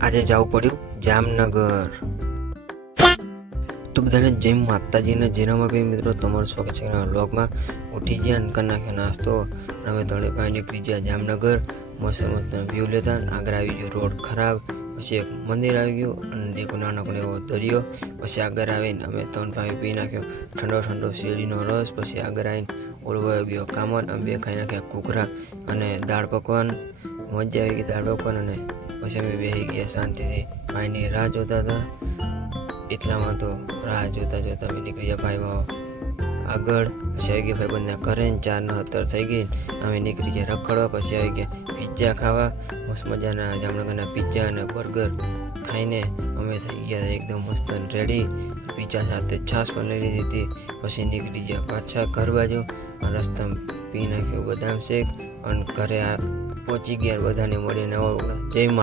આજે જવું પડ્યું જામનગર। તો બધાને જય માતાજીને જીરામાં મિત્રો તમારું સ્વાગત છે વ્લોગમાં। ઉઠી ગયા અને કરી નાખ્યો નાસ્તો અને અમે ત્રણે ભાઈ નીકળી ગયા જામનગર। મસ્ત મસ્ત વ્યૂ લેતા આગળ આવી ગયો રોડ ખરાબ, પછી એક મંદિર આવી ગયું અને એક નાનકડો એવો દરિયો। પછી આગળ આવીને અમે ત્રણ ભાઈ પી નાખ્યો ઠંડો ઠંડો શેરડીનો રસ। પછી આગળ આવીને ઓળવાઈ ગયો કામન, અમે બે ખાઈ નાખ્યા ઘૂઘરા અને દાળ પકવાન। મજા આવી ગઈ દાળ પકવાન અને પછી અમે બેસી ગયા શાંતિથી ભાઈની રાહ જોતા હતા। એટલામાં તો રાહ જોતા જોતા અમે નીકળી ગયા ભાઈ ભાવ આગળ। પછી આવી ગયા ભાઈ બંને ઘરે 4:70 થઈ ગઈ, અમે નીકળી ગયા રખડવા। પછી આવી ગયા પિઝા ખાવા, મસ્ત મજાના જામનગરના પિઝા અને બર્ગર ખાઈને અમે થઈ ગયા એકદમ મસ્ત રેડી। પિઝા સાથે છાશ પણ લઈ લીધી હતી। પછી નીકળી ગયા પાછા ઘર બાજુ અને રસ્તામાં પી નાખ્યો બદામ શેક અને ઘરે પહોંચી ગયા બધાને મળીને જય